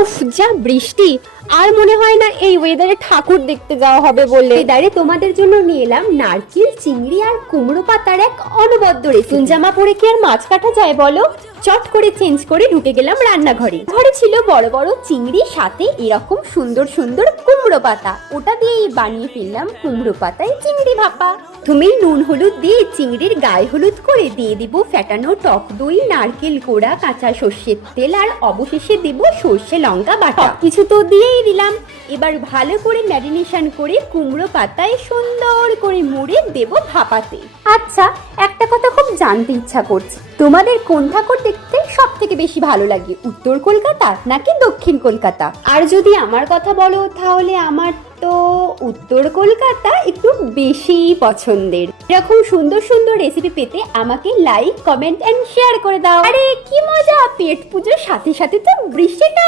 উফ, যা বৃষ্টি! আর মনে হয় না এই ওয়েদারে ঠাকুর দেখতে যাওয়া হবে বলে। ওয়েদারে তোমাদের জন্য নিয়ে এলাম নারকেল, চিংড়ি আর কুমড়ো পাতার এক অনবদ্য রেসিপি। জামা পরে কি আর মাছ কাটা যায় বলো? চট করে চেঞ্জ করে ঢুকে গেলাম রান্নাঘরে। ঘরে ছিল বড় বড় চিংড়ি, সাথে এরকম সুন্দর সুন্দর কুমড়ো পাতা। ওটা দিয়েই বানিয়ে ফেললাম কুমড়ো পাতায় চিংড়ি ভাপা। তুমি নুন হলুদ দিয়ে চিংড়ির গায়ে হলুদ করে দিয়ে দিব ফ্যাটানো টক দই, নারকেল কোড়া, কাঁচা সর্ষের তেল আর অবশেষে দেব সর্ষে লঙ্কা বাটা। কিছু তো দিয়েই দিলাম। এবার ভালো করে ম্যারিনেশন করে কুমড়ো পাতায় সুন্দর করে মুড়ে দেব ভাপাতে। আচ্ছা, একটা কথা খুব জানতে ইচ্ছা করছে, তোমাদের কোন ঠাকুর দেখতে সব থেকে বেশি ভালো লাগে, উত্তর কলকাতা নাকি দক্ষিণ কলকাতা? আর যদি আমার কথা বলো তাহলে আমার তো উত্তর কলকাতা একটু বেশি পছন্দের। এরকম সুন্দর সুন্দর রেসিপি পেতে আমাকে লাইক, কমেন্ট এন্ড শেয়ার করে দাও। আরে কি মজা, পেট পুজোর সাথে সাথে তো বৃষ্টিটা